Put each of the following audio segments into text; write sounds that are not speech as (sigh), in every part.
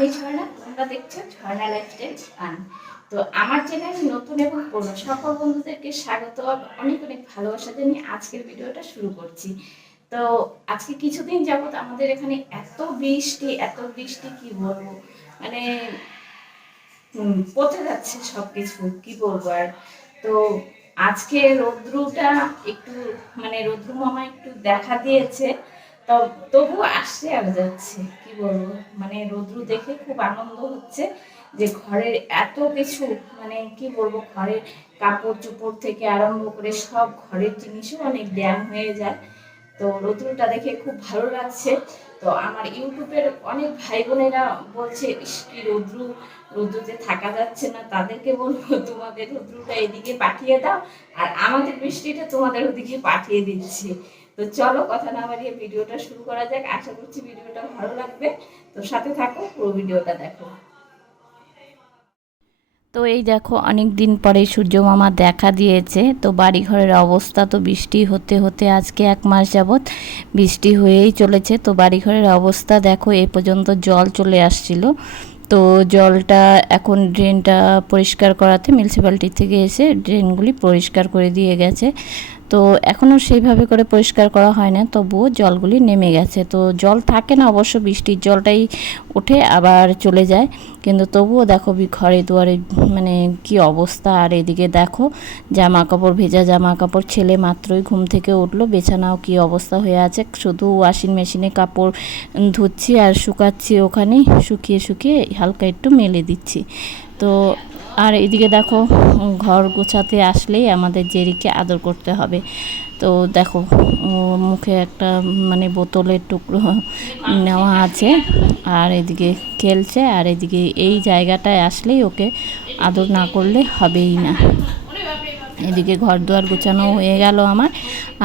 হচ্ছে ঝর্ণা, তোমরা দেখছ ঝর্ণা লাইফস্টাইল আন তো আমার চ্যানেলে নতুন এবং পুরনো সকল বন্ধুদেরকে স্বাগত, অনেক অনেক ভালোবাসা জানিয়ে আজকের ভিডিওটা শুরু করছি। তো আজকে কিছুদিন যাবত আমাদের এখানে এত বৃষ্টি এত বৃষ্টি, কি বলব? মানে পচে যাচ্ছে সব কিছু কি বলব আর? তো আজকে রৌদ্রুটা একটু মানে রৌদ্র মামা একটু দেখা দিয়েছে। তবু আসছে আর যাচ্ছে কি বলব? মানে রৌদ্র দেখে খুব আনন্দ হচ্ছে যে ঘরের এত কিছু মানে কি বলব? ঘরের কাপড় চোপড় থেকে আরম্ভ করে সব ঘরের জিনিসও অনেক ব্যায়াম হয়ে যায়। তো রৌদ্রটা দেখে খুব ভালো লাগছে। তো আমার ইউটিউবের অনেক ভাই বোনেরা বলছে "ইস, কি রৌদ্র রৌদ্রতে থাকা যাচ্ছে না। তাদেরকে বলব (laughs) তোমাদের রৌদ্রটা এদিকে পাঠিয়ে দাও আর আমাদের বৃষ্টিটা তোমাদের ওদিকে পাঠিয়ে দিচ্ছি। তো চলো কথা না বাড়িয়ে ভিডিওটা শুরু করা যাক। আশা করছি ভিডিওটা ভালো লাগবে। তো সাথে থাকো, পুরো ভিডিওটা দেখো। তো এই দেখো অনেক দিন পরে সূর্য মামা দেখা দিয়েছে। তো বাড়িঘরের অবস্থা তো বৃষ্টি হতে হতে আজকে এক মাস যাবৎ বৃষ্টি হয়েই চলেছে। তো বাড়িঘরের অবস্থা দেখো, এ পর্যন্ত জল চলে আসছিল। তো জলটা এখন ড্রেনটা পরিষ্কার করাতে মিউনিসিপ্যালিটি থেকে এসে ড্রেনগুলি পরিষ্কার করে দিয়ে গেছে। তো এখনও সেইভাবে করে পরিষ্কার করা হয় না, তবুও জলগুলি নেমে গেছে। তো জল থাকে না অবশ্য বৃষ্টির জলটাই উঠে আবার চলে যায়, কিন্তু তবুও দেখো ঘরে দুয়ারে মানে কি অবস্থা। আর এদিকে দেখো জামা কাপড় ভেজা জামা কাপড় ছেলে মাত্রই ঘুম থেকে উঠল, বেছানাও কি অবস্থা হয়ে আছে। শুধু ওয়াশিং মেশিনে কাপড় ধুচ্ছি আর শুকাচ্ছি ওখানে শুকিয়ে শুকিয়ে হালকা একটু মেলে দিচ্ছি। তো আর এদিকে দেখো, ঘর গোছাতে আসলেই আমাদের জেরিকে আদর করতে হবে। তো দেখো মুখে একটা মানে বোতলের টুকরো নেওয়া আছে, আর এদিকে খেলছে, আর এদিকে এই জায়গাটায় আসলেই ওকে আদর না করলে হবেই না। এদিকে ঘর দুয়ার গোছানো হয়ে গেল আমার,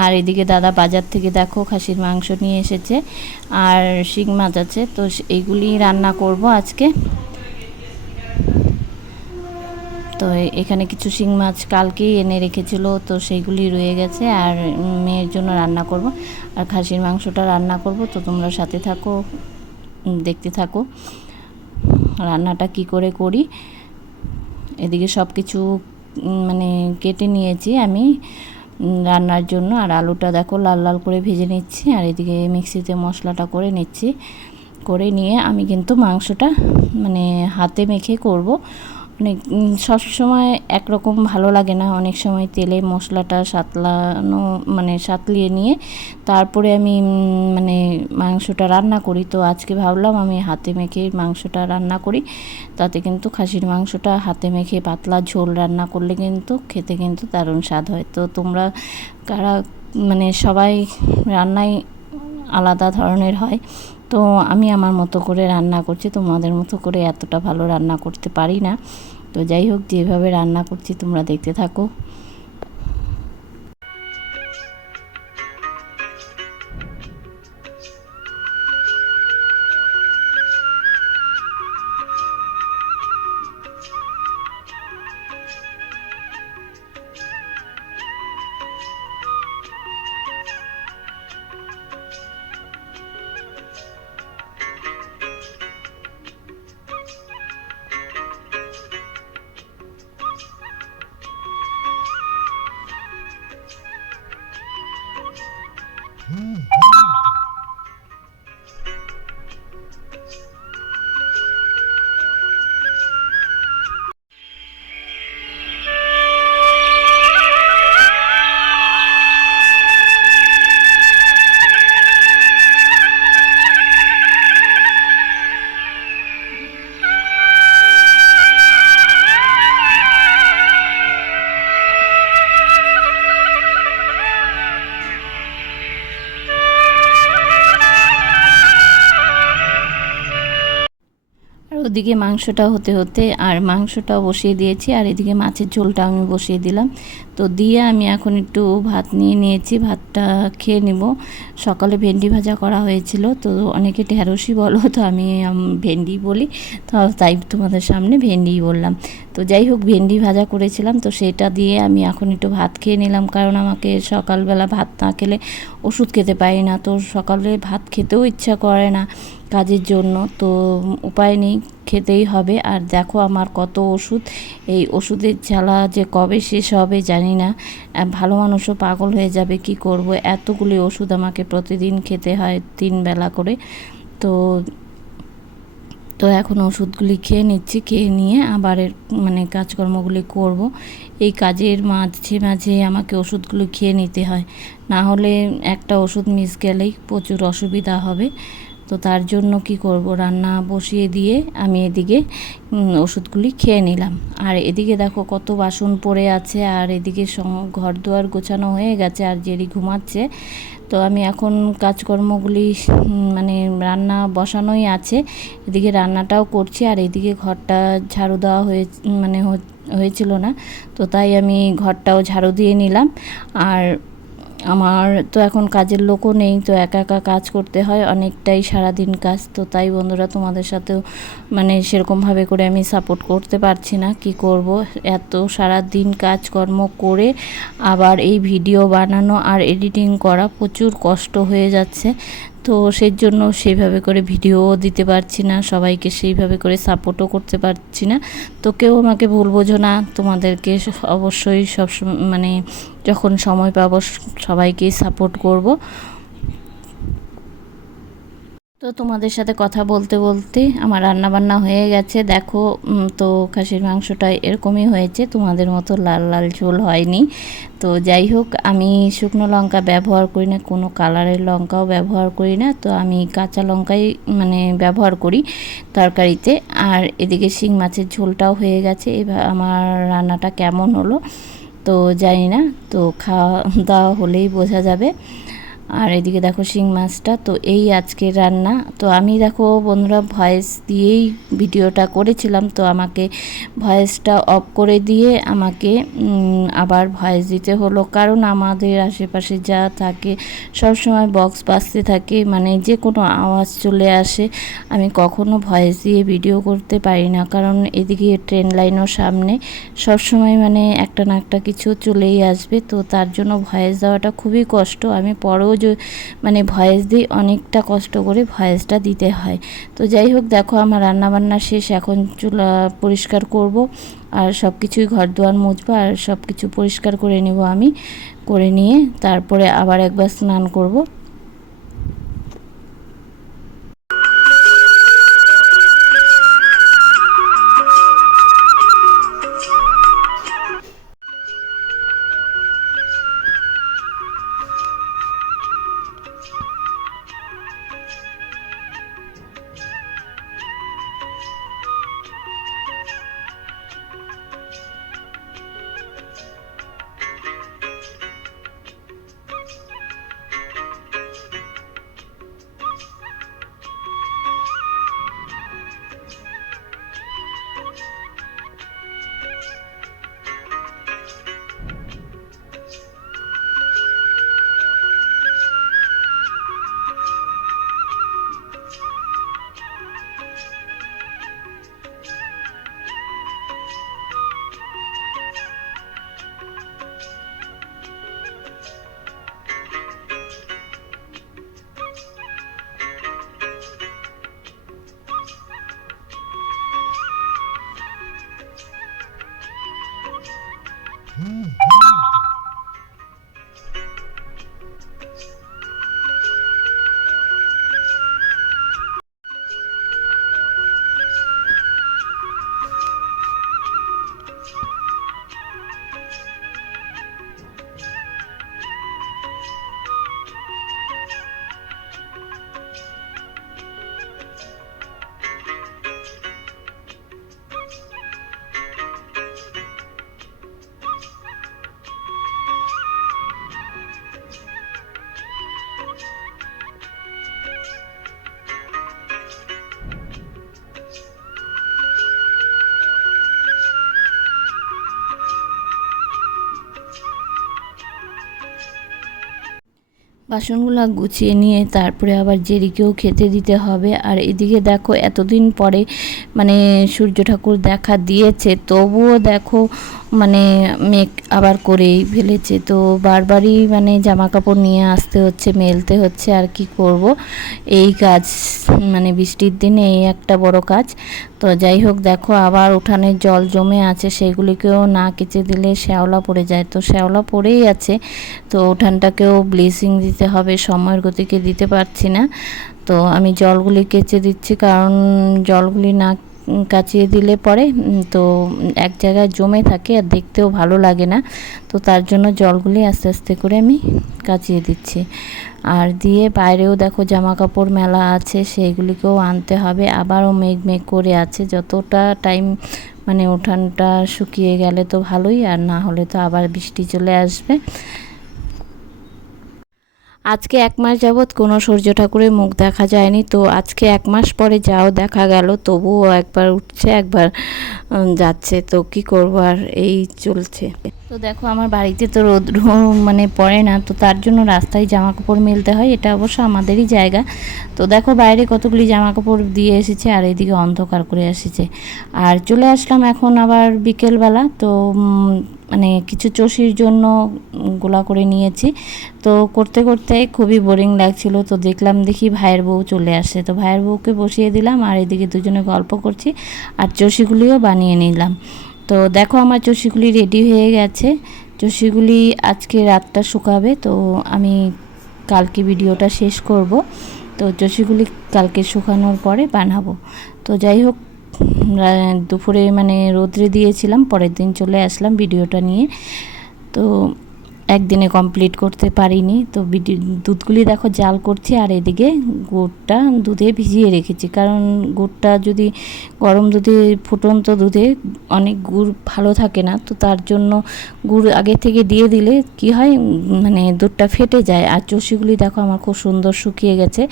আর এদিকে দাদা বাজার থেকে দেখো খাসির মাংস নিয়ে এসেছে, আর শিং মাছ আছে, তো এইগুলি রান্না করব আজকে। তো এখানে কিছু শিং মাছ কালকেই এনে রেখেছিল, তো সেইগুলি রয়ে গেছে আর মেয়ের জন্য রান্না করব। আর খাসির মাংসটা রান্না করব, তো তোমরা সাথে থাকো দেখতে থাকো রান্নাটা কি করে করি। এদিকে সব কিছু মানে কেটে নিয়েছি আমি রান্নার জন্য। আর আলুটা দেখো লাল লাল করে ভেজে নিচ্ছি, আর এদিকে মিক্সিতে মশলাটা করে নিচ্ছি। করে নিয়ে আমি কিন্তু মাংসটা মানে হাতে মেখে করব। উম, সবসময় একরকম ভালো লাগে না। অনেক সময় তেলে মশলাটা সাতলানো মানে সাতলিয়ে নিয়ে তারপরে আমি মানে মাংসটা রান্না করি। তো আজকে ভাবলাম আমি হাতে মেখে মাংসটা রান্না করি। তাতে কিন্তু খাসির মাংসটা হাতে মেখে পাতলা ঝোল রান্না করলে কিন্তু খেতে কিন্তু দারুণ স্বাদ হয়। তো তোমরা কারা মানে সবাই রান্নাই আলাদা ধরনের হয়। তো আমি আমার মতো করে রান্না করছি, তোমাদের মতো করে এতটা ভালো রান্না করতে পারি না। তো যাই হোক, যেভাবে রান্না করছি তোমরা দেখতে থাকো। ওদিকে মাংসটা হতে হতে আর মাংসটা বসিয়ে দিয়েছি, আর এদিকে মাছের ঝোলটা আমি বসিয়ে দিলাম। তো দিয়ে আমি এখন একটু ভাত নিয়ে নিয়েছি, ভাতটা খেয়ে নিব। সকালে ভেন্ডি ভাজা করা হয়েছিল, তো অনেকে ঢ্যাঁড়সই বলো, তো আমি, ভেন্ডি বলি। তো তাই তোমাদের সামনে ভেন্ডিই বললাম। তো যাই হোক, ভেন্ডি ভাজা করেছিলাম, তো সেটা দিয়ে আমি এখন একটু ভাত খেয়ে নিলাম। কারণ আমাকে সকালবেলা ভাত না খেলে ওষুধ খেতে পারি না। তো সকালে ভাত খেতেও ইচ্ছা করে না কাজের জন্য। তো উপায় নেই, খেতেই হবে। আর দেখো আমার কত ওষুধ। এই ওষুধের জ্বালা যে কবে শেষ হবে জানি না। ভালো মানুষও পাগল হয়ে যাবে, কি করব? এতগুলি ওষুধ আমাকে প্রতিদিন খেতে হয় তিন বেলা করে। তো তো এখন ওষুধগুলি খেয়ে নিচ্ছি, খেয়ে নিয়ে আবার মানে কাজকর্মগুলি করব। এই কাজের মাঝে মাঝে আমাকে ওষুধগুলো খেয়ে নিতে হয়। না হলে একটা ওষুধ মিস গেলেই প্রচুর অসুবিধা হবে। তো তার জন্য কি করব? রান্না বসিয়ে দিয়ে আমি এদিকে ওষুধগুলি খেয়ে নিলাম। আর এদিকে দেখো কত বাসন পড়ে আছে, আর এদিকে ঘর দুয়ার গোছানো হয়ে গেছে, আর জেরি ঘুমাচ্ছে। তো আমি এখন কাজকর্মগুলি মানে রান্না বসানোই আছে। এদিকে রান্নাটাও করছি আর এদিকে ঘরটা ঝাড়ু দেওয়া হয়ে মানে হয়েছিল না। তো তাই আমি ঘরটাও ঝাড়ু দিয়ে নিলাম। আর আমার তো এখন কাজের লোকও নেই, তো একা একা কাজ করতে হয়, অনেকটাই সারাদিন কাজ, তো তাই বন্ধুরা তোমাদের সাথেও মানে সেরকমভাবে করে আমি সাপোর্ট করতে পারছি না, কি করব? এত সারাদিন কাজকর্ম করে আবার এই ভিডিও বানানো আর এডিটিং করা প্রচুর কষ্ট হয়ে যাচ্ছে তো সেই জন্য সেইভাবে করে ভিডিওও দিতে পারছি না, সবাইকে সেইভাবে করে সাপোর্টও করতে পারছি না। তো কেউ আমাকে ভুল বোঝো না, তোমাদেরকে অবশ্যই সব মানে যখন সময় পাবো সবাইকেই সাপোর্ট করব। তো তোমাদের সাথে কথা বলতে বলতে আমার রান্না বান্না হয়ে গেছে। দেখো তো খাসির মাংসটা এরকমই হয়েছে। তোমাদের মতো লাল লাল ঝোল হয়নি। তো যাই হোক, আমি শুকনো লঙ্কা ব্যবহার করি না, কোনো কালারের লঙ্কাও ব্যবহার করি না। তো আমি কাঁচা লঙ্কাই মানে ব্যবহার করি তরকারিতে। আর এদিকে শিং মাছের ঝোলটাও হয়ে গেছে। এবার আমার রান্নাটা কেমন হলো তো জানি না। তো খাওয়া দাওয়া হলেই বোঝা যাবে। আর এদিকে দেখো শিং মাছটা, তো এই আজকের রান্না। তো আমি দেখো বন্ধুরা ভয়েস দিয়েই ভিডিওটা করেছিলাম, তো আমাকে ভয়েসটা অফ করে দিয়ে আমাকে আবার ভয়েস দিতে হলো। কারণ আমাদের আশেপাশে যা থাকে সব সময় বক্স বাজতে থাকে মানে যে কোনো আওয়াজ চলে আসে, আমি কখনো ভয়েস দিয়ে ভিডিও করতে পারি না। কারণ এদিকে ট্রেন লাইনও সামনে সব সময় মানে একটা না একটা কিছু চলেই আসবে, তো তার জন্য ভয়েস দেওয়াটা খুবই কষ্ট। আমি পরেও মানে ভয়েস দিই অনেকটা কষ্ট করে ভয়েসটা দিতে হয়। তো যাই হোক, দেখো আমার রান্নাবান্না শেষ, এখন চুলা পরিষ্কার করব আর সব কিছুই ঘর দুয়ার মুছবো আর সব কিছু পরিষ্কার করে নেব আমি, করে নিয়ে তারপরে আবার একবার স্নান করব। বাসনগুলো গুছিয়ে নিয়ে তারপরে আবার জেরিকেও খেতে দিতে হবে। আর এদিকে দেখো এতদিন পরে মানে সূর্য ঠাকুর দেখা দিয়েছে, তবুও দেখো মানে মেঘ আবার করেই ফেলেছে। তো বারবারই মানে জামা কাপড় নিয়ে আসতে হচ্ছে, মেলতে হচ্ছে, আর কি করব? এই কাজ মানে বৃষ্টির দিনে এই একটা বড় কাজ। তো যাই হোক, দেখো আবার উঠানে জল জমে আছে, সেগুলিকেও না কেচে দিলে শ্যাওলা পড়ে যায়। তো শ্যাওলা পড়েই আছে, তো উঠানটাকেও ব্লিচিং দিতে হবে, সময়ের গতিকে দিতে পারছি না। তো আমি জলগুলি কেচে দিচ্ছি, কারণ জলগুলি না কাচিয়ে দিলে পরে তো এক জায়গায় জমে থাকে আর দেখতেও ভালো লাগে না। তো তার জন্য জলগুলি আস্তে আস্তে করে আমি কাচিয়ে দিচ্ছি। আর দিয়ে বাইরেও দেখো জামা কাপড় মেলা আছে, সেইগুলিকেও আনতে হবে। আবারও মেঘ মেঘ করে আছে, যতটা টাইম মানে উঠানটা শুকিয়ে গেলে তো ভালোই, আর না হলে তো আবার বৃষ্টি চলে আসবে। আজকে এক মাস যাবৎ কোনো সূর্য ঠাকুরের মুখ দেখা যায়নি, তো আজকে এক মাস পরে যাও, দেখা গেল, তবুও একবার উঠছে, একবার যাচ্ছে, তো কি করব আর, এই চলছে। তো দেখো, আমার বাড়িতে তো রোদ্র মানে পড়ে না, তো তার জন্য রাস্তায় জামা কাপড় মেলতে হয়, এটা অবশ্য আমাদেরই জায়গা। তো দেখো, বাইরে কতগুলি জামা কাপড় দিয়ে এসেছে, আর এদিকে অন্ধকার করে এসেছে। আর চলে আসলাম এখন আবার বিকেলবেলা, তো মানে কিছু চষির জন্য গোলা করে নিয়েছি। তো করতে করতে খুবই বোরিং লাগছিল। তো দেখলাম দেখি ভাইয়ের বউ চলে আসে তো ভাইয়ের বউকে বসিয়ে দিলাম আর এদিকে দুজনে গল্প করছি আর চষিগুলিও বানিয়ে নিলাম। তো দেখো আমার চষিগুলি রেডি হয়ে গেছে। চষিগুলি আজকে রাতটা শুকাবে। তো আমি কালকে ভিডিওটা শেষ করব। তো চষিগুলি কালকে শুকানোর পরে বানাবো। তো যাই হোক দুপুরে মানে রোদ্রে দিয়েছিলাম পরের দিন চলে আসলাম ভিডিওটা নিয়ে। তো একদিনে কমপ্লিট করতে পারিনি। তো দুধগুলি দেখো জাল করছি আর এদিকে গুড়টা দুধে ভিজিয়ে রেখেছি। কারণ গুড়টা যদি, গরম দুধে, ফুটন্ত দুধে অনেক গুড় ভালো থাকে না, তো তার জন্য গুড় আগে থেকে দিয়ে দিলে কি হয় মানে দুধটা ফেটে যায়। আর চষিগুলি দেখো আমার খুব সুন্দর শুকিয়ে গেছে।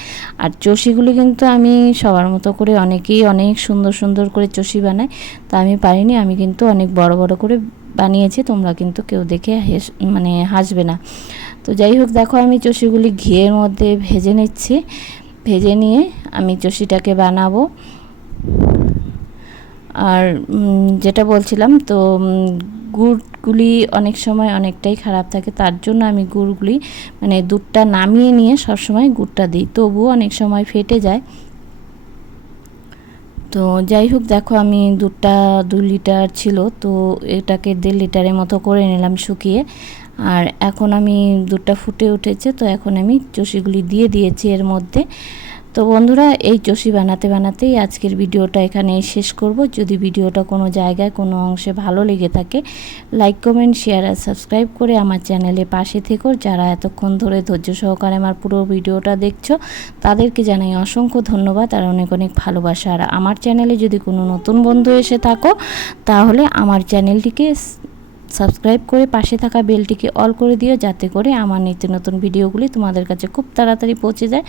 আর চষিগুলি কিন্তু আমি সবার মতো করে অনেকেই অনেক সুন্দর সুন্দর করে চষি বানায়। তা আমি পারিনি, আমি কিন্তু অনেক বড় বড় করে বানিয়েছি, তোমরা কিন্তু কেউ দেখে হেস মানে হাসবে না। তো যাই হোক, দেখো আমি চষিগুলি ঘিয়ের মধ্যে ভেজে নিচ্ছি। ভেজে নিয়ে আমি চষিটাকে বানাবো। আর যেটা বলছিলাম, তো গুড়গুলি অনেক সময় অনেকটাই খারাপ থাকে, তার জন্য আমি গুড়গুলি মানে দুধটা নামিয়ে নিয়ে সবসময় গুড়টা দিই। তবুও অনেক সময় ফেটে যায়। তো যাই হোক, দেখো আমি দুধটা দু লিটার ছিল, তো এটাকে দেড় লিটারের মতো করে নিলাম শুকিয়ে। আর এখন আমি দুধটা ফুটে উঠেছে, তো এখন আমি চষিগুলি দিয়ে দিয়েছি এর মধ্যে। তো বন্ধুরা, এই চষি বানাতে বানাতেই আজকের ভিডিওটা এখানে শেষ করব। যদি ভিডিওটা কোনো জায়গায়, কোনো অংশে ভালো লেগে থাকে লাইক কমেন্ট শেয়ার আর সাবস্ক্রাইব করে আমার চ্যানেলে পাশে থেকো। যারা এতক্ষণ ধরে ধৈর্য সহকারে আমার পুরো ভিডিওটা দেখছ, তাদেরকে জানাই অসংখ্য ধন্যবাদ আর অনেক অনেক ভালোবাসা। আর আমার চ্যানেলে যদি কোনো নতুন বন্ধু এসে থাকো, তাহলে আমার চ্যানেলটিকে সাবস্ক্রাইব করে পাশে থাকা বেলটিকে অল করে দিও যাতে করে আমার নিত্য নতুন ভিডিওগুলি তোমাদের কাছে খুব তাড়াতাড়ি পৌঁছে যায়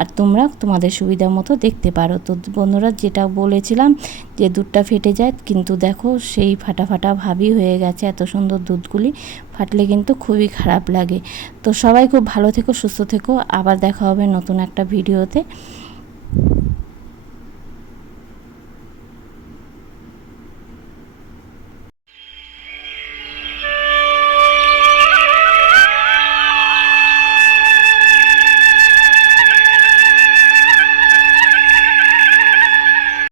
আর তোমরা তোমাদের সুবিধা মতো দেখতে পারো। তো বন্ধুরা, যেটা বলেছিলাম যে দুধটা ফেটে যায়, কিন্তু দেখো সেই ফাটা ফাটা ভাবই হয়ে গেছে এত সুন্দর দুধগুলি, ফাটলে কিন্তু খুবই খারাপ লাগে। তো সবাই খুব ভালো থেকো, সুস্থ থেকো। আবার দেখা হবে নতুন একটা ভিডিওতে।